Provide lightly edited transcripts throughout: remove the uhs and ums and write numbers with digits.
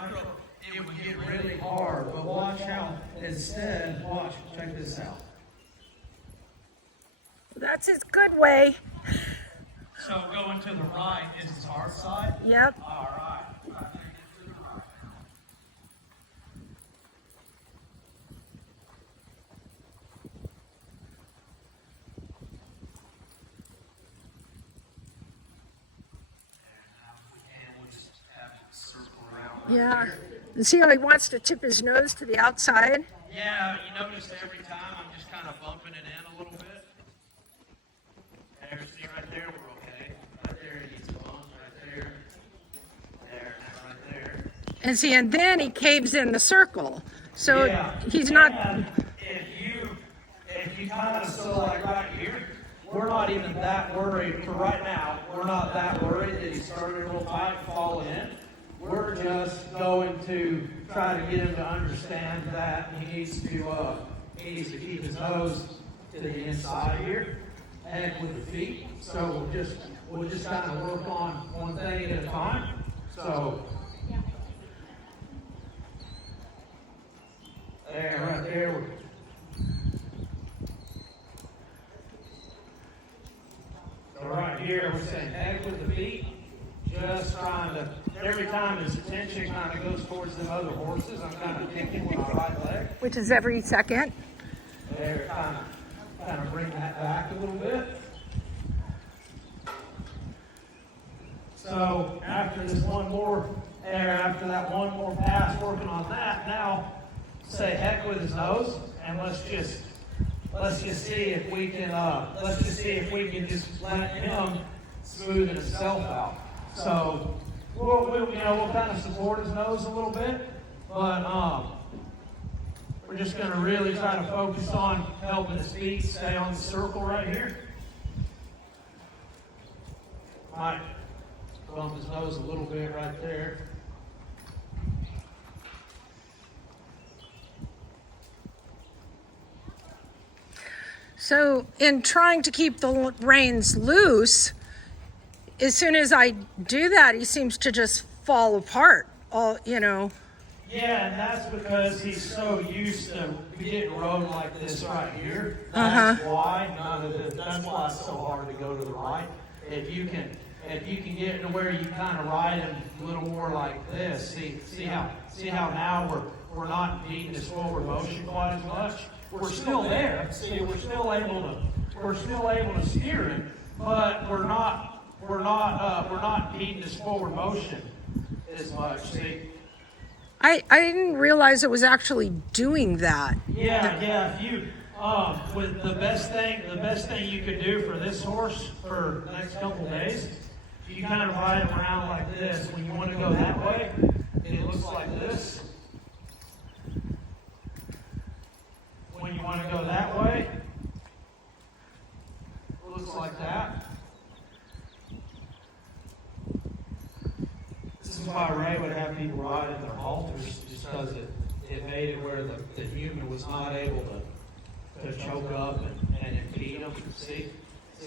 micro, it would get really hard. But watch how, instead, watch, check this out. That's his good way. So going to the right is his hard side. Yep. All right. Try to take it to the right. Yeah. And see how he wants to tip his nose to the outside? Yeah, you notice every time I'm just kind of bumping it in a little bit. There, see right there, we're okay. Right there, it needs a bump, right there. There, right there. And see, and then he caves in the circle. So yeah. he's not... And if you kind of, so like right here, we're not even that worried, for right now, we're not that worried that he started real tight and fall in. We're just going to try to get him to understand that he needs to keep his nose to the inside here and with the feet. So we'll just kind of work on one thing at a time. So there, right there. So right here, we're saying head with the feet. Just trying to, every time his attention kind of goes towards the other horses, I'm kind of kicking with my right leg. Which is every second. There, kind of bring that back a little bit. So after this one more, after that one more pass working on that, now say heck with his nose, and let's just see if we can just let him smoothen himself out. So we'll kind of support his nose a little bit, but we're just going to really try to focus on helping his feet stay on the circle right here. Might bump his nose a little bit right there. So in trying to keep the reins loose, as soon as I do that, he seems to just fall apart. Yeah, and that's because he's so used to getting rode like this right here. That's why that's why it's so hard to go to the right. If you can get to where you kind of ride him a little more like this, see how now we're not impeding his forward motion quite as much. We're still there. See, we're still able to steer him, but we're not impeding his forward motion as much. See. I didn't realize it was actually doing that. Yeah. If you with the best thing you could do for this horse for the next couple days, you kind of ride him around like this. When you want to go that way, it looks like this. When you want to go that way, it looks like that. This is why Ray would have people ride in their halters, just because it made it where the human was not able to choke up and impede them. See,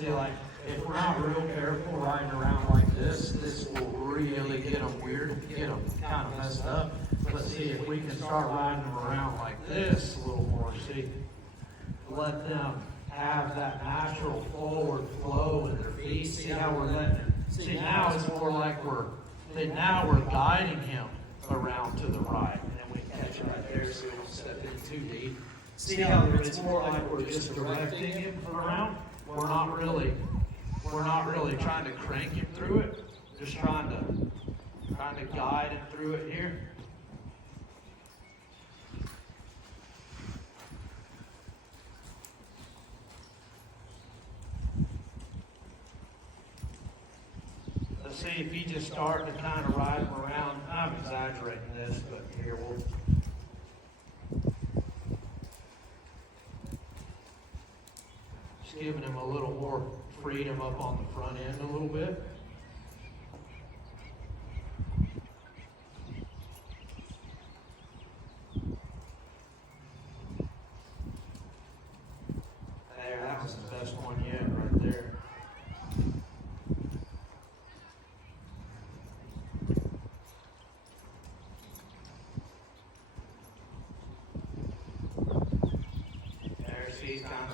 like if we're not real careful riding around like this will really get them weird, get them kind of messed up. But see, if we can start riding them around like this a little more, see, let them have that natural forward flow in their feet. See how we're letting them. See, now it's more like we're guiding him around to the right, and then we catch it right there so we don't step in too deep. See how it's more like we're just directing him around. We're not really trying to crank him through it. Just trying to guide him through it here. Let's see if he just starting to kind of ride him around. I'm exaggerating this, but here we'll. Just giving him a little more freedom up on the front end a little bit. There, that was the best one yet right there.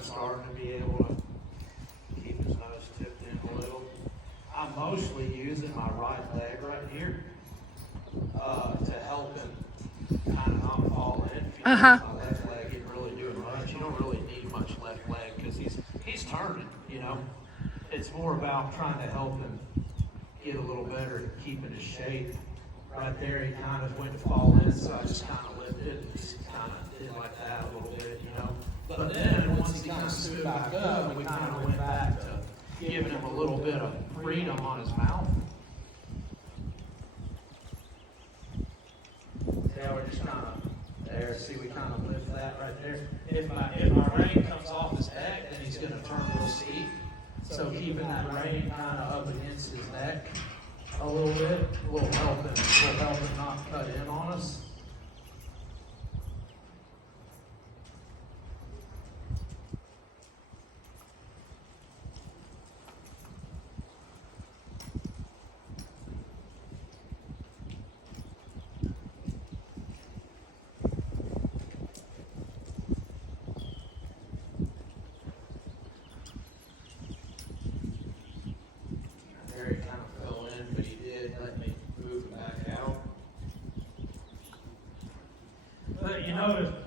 of starting to be able to keep his nose tipped in a little. I'm mostly using my right leg right here to help him kind of not fall in. If you use my left leg, he didn't really do much. You don't really need much left leg because he's turning, you know. It's more about trying to help him get a little better at keeping his shape. Right there, he kind of went to fall in, so I just kind of lifted, just kind of did like that a little bit, you know. But then once he kind of stood back up, we kind of went back to giving him a little bit of freedom on his mouth. Yeah, we're just kind of there. See, we kind of lift that right there. If my rein comes off his neck, then he's going to turn real steep. So keeping that rein kind of up against his neck a little bit will help him not cut in on us.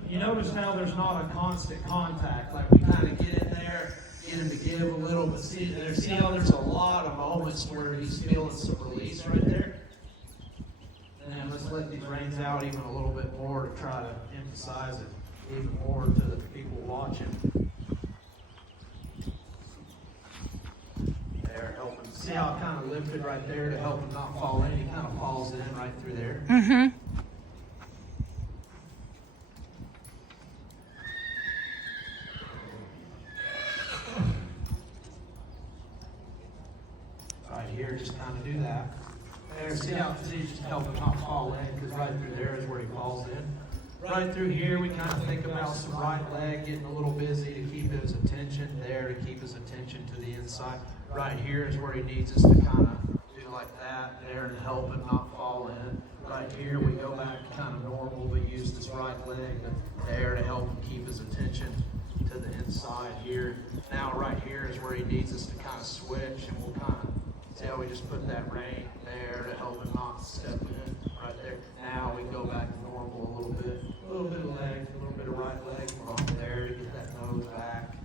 You notice how there's not a constant contact. Like we kind of get in there, get him to give a little, but see how there's a lot of moments where he's feeling some release right there. And then let's let these reins out even a little bit more to try to emphasize it even more to the people watching. There, help him. See how it kind of lifted right there to help him not fall in? He kind of falls in right through there. Mm-hmm. Here, just kind of do that. There, see just help him not fall in, because right through there is where he falls in. Right through here, we kind of think about some right leg getting a little busy to keep his attention there, to keep his attention to the inside. Right here is where he needs us to kind of do like that there to help him not fall in. Right here, we go back to kind of normal, but use this right leg there to help him keep his attention to the inside here. Now, right here is where he needs us to kind of switch, and we'll kind of see how we just put that rein there to help him not step in right there. Now we go back to normal a little bit of leg, a little bit of right leg from there to get that nose back.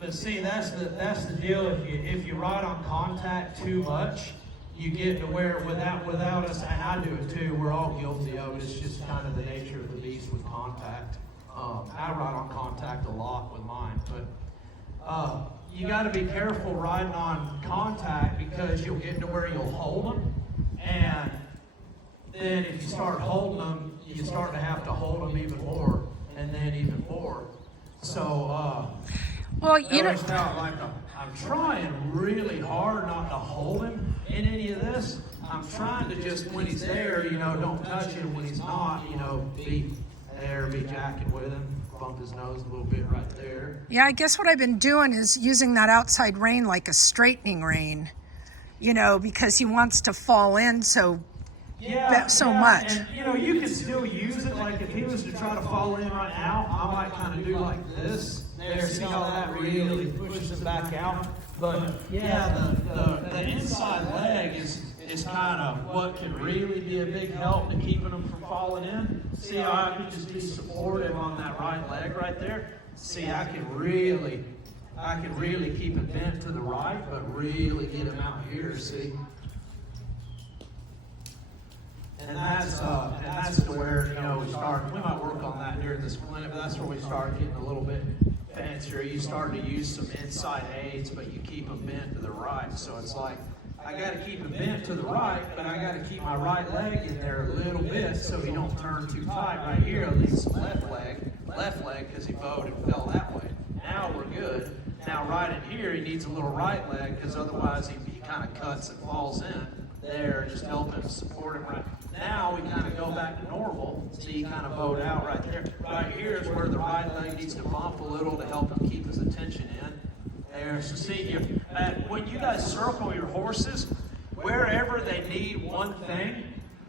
But see, that's the deal. If you ride on contact too much, you get to where without us, and I do it too. We're all guilty of it. It's just kind of the nature of the beast with contact. I ride on contact a lot with mine, but. You got to be careful riding on contact because you'll get to where you'll hold them, and then if you start holding them, you start to have to hold them even more, and then even more. So, well, you know, like I'm trying really hard not to hold him in any of this. I'm trying to just, when he's there, you know, don't touch him. When he's not, you know, be there, be jacking with him. Bump his nose a little bit right there. Yeah, I guess what I've been doing is using that outside rein like a straightening rein, you know, because he wants to fall in so much. And, you know, you can still use it. Like if he was to try to fall in right now, I might kind of do like this. There, see how that really pushes him back out? But yeah, the inside leg is kind of what can really be a big help to keeping them from falling in. See how I can just be supportive on that right leg right there? See, I can really keep it bent to the right, but really get him out here, see? And that's to where, you know, we might work on that during this clinic, but that's where we start getting a little bit fancier. You start to use some inside aids, but you keep them bent to the right. So it's like, I got to keep it bent to the right, but I got to keep my right leg in there a little bit so he don't turn too tight. Right here, I'll leave some left leg, because he bowed and fell that way. Now we're good. Now right in here, he needs a little right leg, because otherwise he kind of cuts and falls in. There, just help him support him right. Now we kind of go back to normal. See, he kind of bowed out right there. Right here is where the right leg needs to bump a little to help him keep his attention in. There, so see, when you guys circle your horses, wherever they need one thing,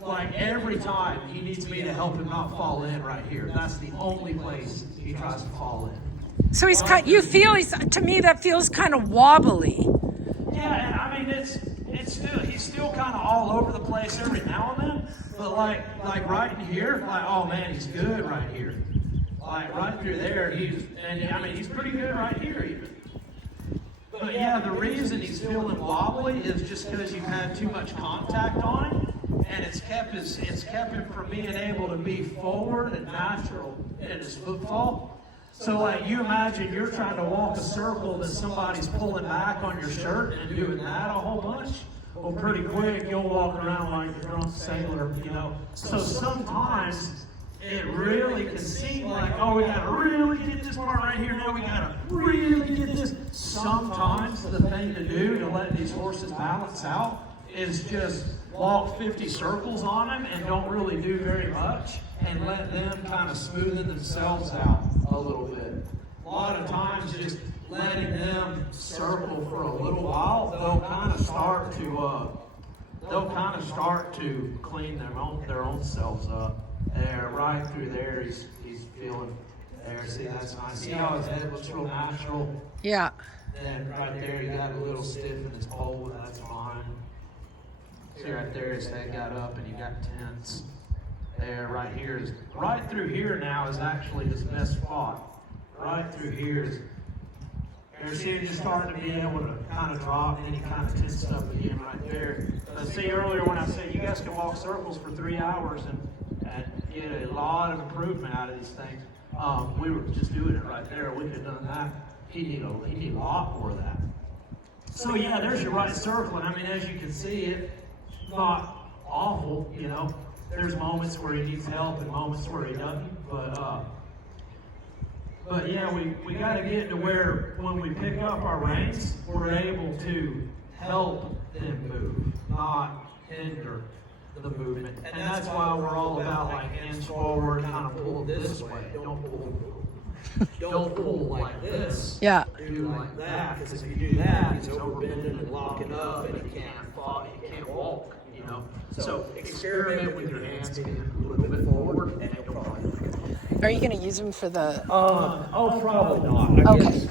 like every time he needs me to help him not fall in right here. That's the only place he tries to fall in. So he's you feel to me that feels kind of wobbly. Yeah, and I mean he's still kind of all over the place every now and then, but like right in here, like, oh man, he's good right here. Like right through there, he's pretty good right here even. But yeah, the reason he's feeling wobbly is just because you've had too much contact on him, and it's kept him from being able to be forward and natural in his footfall. So like you imagine you're trying to walk a circle that somebody's pulling back on your shirt and doing that a whole bunch. Well, pretty quick you'll walk around like a drunk sailor, you know. So sometimes it really can seem like, oh, we gotta really get this part right here. No, we gotta really get this. Sometimes the thing to do to let these horses balance out is just walk 50 circles on them and don't really do very much, and let them kind of smoothen themselves out a little bit. A lot of times just letting them circle for a little while, they'll kind of start to clean their own selves up. There, right through there, he's feeling there. See, that's nice. See how his head looks real natural? Yeah. Then right there, he got a little stiff in his pole. That's fine. See right there, his head got up and he got tense. There, right here is, right through here now is actually his best spot. Right through here is, there, see, he's starting to be able to kind of drop, and then he kind of tensed up again right there. But see, earlier when I said you guys can walk circles for 3 hours and get a lot of improvement out of these things, we were just doing it right there. We could have done that. He need a lot more of that. So yeah, there's your right circle, and I mean, as you can see, it's not awful, you know. There's moments where he needs help and moments where he doesn't, but yeah, we got to get to where when we pick up our reins, we're able to help them move, not hinder the movement. And that's why we're all about like hands forward, kind of pull this way. Don't pull like this. Yeah. Do like that, because if you do that, he's overbending and locking up, and he can't walk. You know. So experiment with your hands being a little bit forward, and you'll probably like it. Are you going to use them for the? Oh, probably not. I Okay. guess.